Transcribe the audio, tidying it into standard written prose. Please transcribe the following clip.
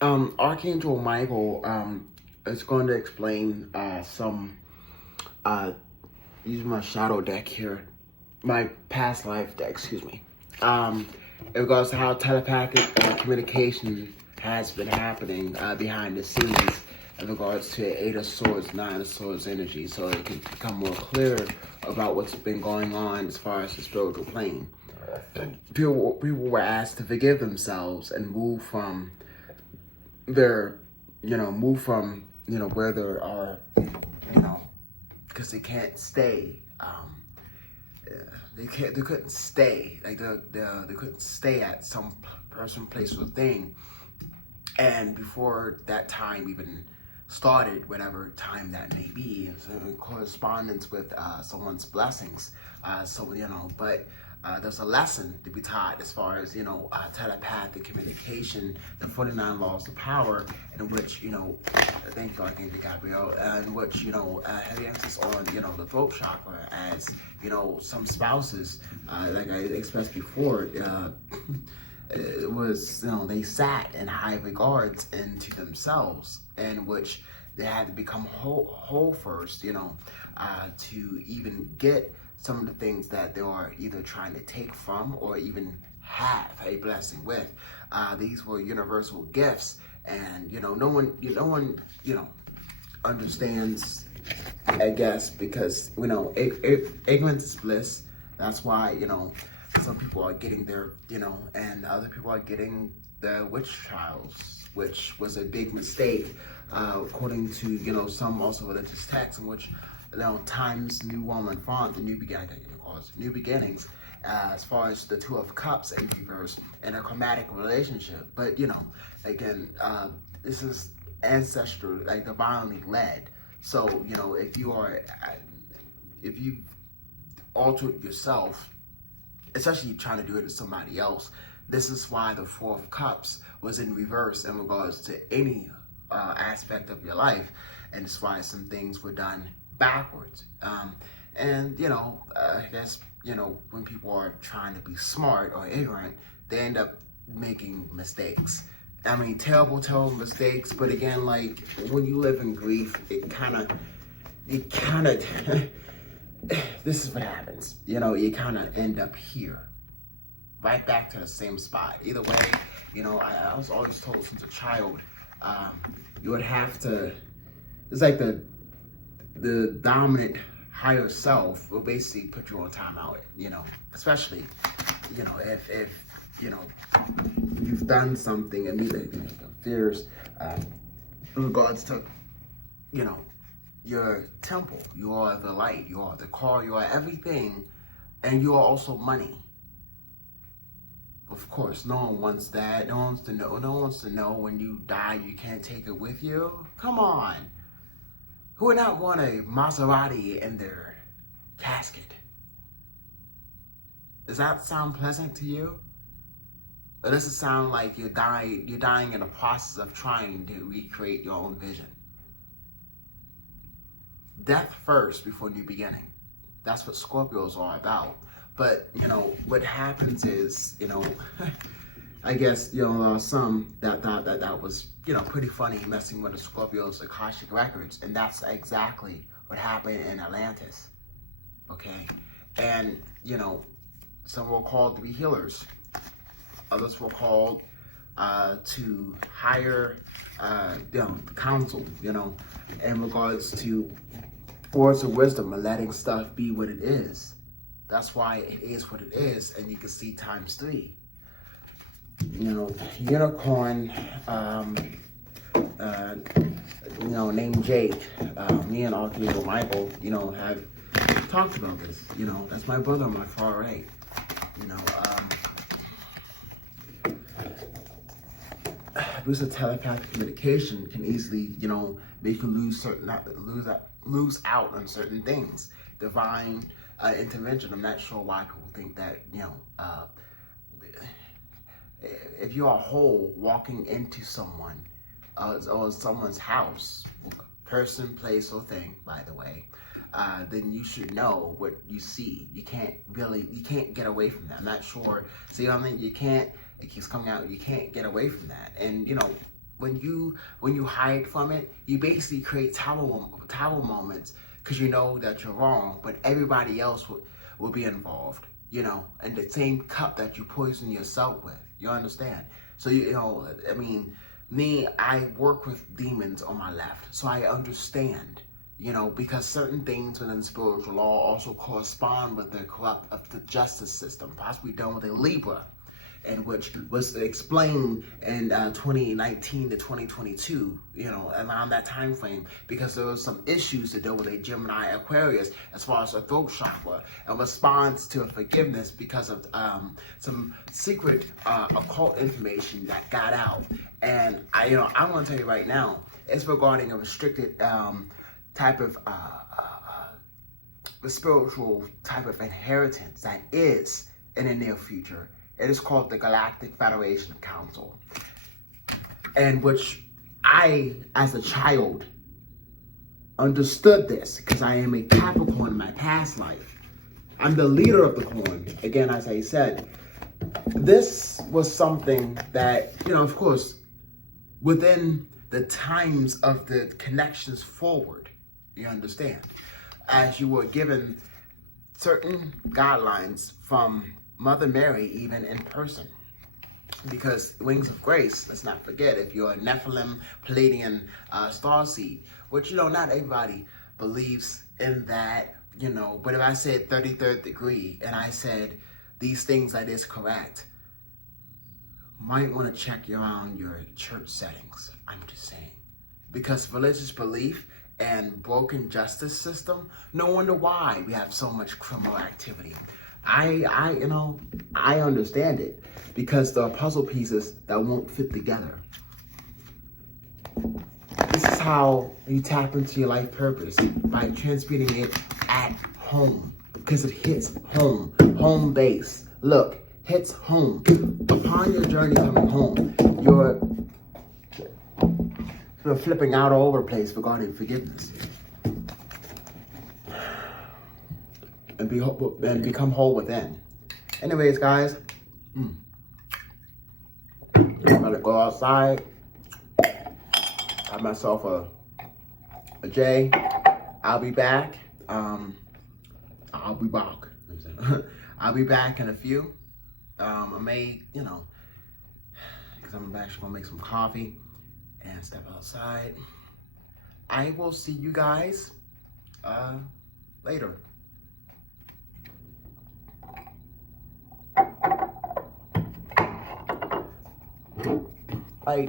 Archangel Michael is going to explain some using my shadow deck here, my past life deck, excuse me. In regards to how telepathic communication has been happening behind the scenes in regards to Eight of Swords, Nine of Swords energy, so it can become more clear about what's been going on as far as the spiritual plane. People were asked to forgive themselves and move from their, where they are, because they can't stay. They couldn't stay. Like they couldn't stay at some person, place, or thing. And before that time even started, whatever time that may be, in correspondence with someone's blessings. But there's a lesson to be taught as far as, telepathic communication, the 49 laws of power, in which, thank you, Archangel Gabriel, in which, heavy emphasis on, the throat chakra, as, some spouses, like I expressed before, it was, they sat in high regards into themselves, in which they had to become whole first, to even get some of the things that they are either trying to take from or even have a blessing with. These were universal gifts, and no one understands, I guess, because ignorance is bliss. That's why some people are getting their and other people are getting the witch trials, which was a big mistake, according to some also religious texts, in which times new woman font, the new beginning, new beginnings, as far as the Two of Cups in reverse and a chromatic relationship. But again, this is ancestral, like divinely led. So if you altered yourself, especially trying to do it to somebody else, this is why the Four of Cups was in reverse in regards to any aspect of your life, and it's why some things were done backwards. I guess, when people are trying to be smart or ignorant, they end up making mistakes. I mean, terrible mistakes, but again, like, when you live in grief, it kind of, this is what happens. You kind of end up here, right back to the same spot. Either way, I was always told since a child, you would have to, it's like the dominant higher self will basically put you on timeout, especially, if you've done something and immediately fears in regards to, your temple. You are the light, you are the car, you are everything, and you are also money. Of course, no one wants that. No one wants to know when you die you can't take it with you. Come on. Who would not want a Maserati in their casket? Does that sound pleasant to you? Or does it sound like you're dying in the process of trying to recreate your own vision? Death first before new beginning. That's what Scorpios are about. But, what happens is, I guess, there are some that thought that was, pretty funny, messing with the Scorpios' Akashic records. And that's exactly what happened in Atlantis. Okay? And, some were called to be healers. Others were called to hire counsel, in regards to words of wisdom and letting stuff be what it is. That's why it is what it is, and you can see ×3. Unicorn, named Jake, me and Archangel Michael, have talked about this. That's my brother on my far right. Abuse of telepathic communication can easily, make you lose out on certain things. Divine intervention. I'm not sure why people think that, if you are whole walking into someone or someone's house, person, place, or thing, by the way, then you should know what you see. You can't get away from that. I'm not sure. See what I mean? It keeps coming out. You can't get away from that. And, when you hide from it, you basically create tower moments because you know that you're wrong, but everybody else will be involved, you know, and the same cup that you poison yourself with. You understand? So you know, I mean, me, I work with demons on my left, so I understand. You know, because certain things within spiritual law also correspond with the corrupt of the justice system, possibly done with a Libra, and which was explained in 2019 to 2022, you know, around that time frame, because there was some issues to deal with a Gemini Aquarius as far as the throat chakra, a response to forgiveness because of some secret occult information that got out. And I want to tell you right now, it's regarding a restricted type of the spiritual type of inheritance that is in the near future. It is called the Galactic Federation Council, and which I, as a child, understood this because I am a Capricorn in my past life. I'm the leader of the corn. Again, as I said, this was something that, you know, of course, within the times of the connections forward, you understand, as you were given certain guidelines from Mother Mary, even in person. Because Wings of Grace, let's not forget, if you're a Nephilim, Palladian starseed, which, you know, not everybody believes in that, you know, but if I said 33rd degree and I said these things that is correct, might want to check around your church settings. I'm just saying. Because religious belief and broken justice system, no wonder why we have so much criminal activity. I understand it because there are puzzle pieces that won't fit together. This is how you tap into your life purpose, by transmuting it at home, because it hits home base. Look, hits home. Upon your journey coming home, you're flipping out all over the place regarding forgiveness. And become whole within. Anyways, guys, I'm gonna go outside, have myself a J. I'll be back. I'll be back. I'll be back in a few. I may, you know, because I'm actually gonna make some coffee and step outside. I will see you guys later. Bye.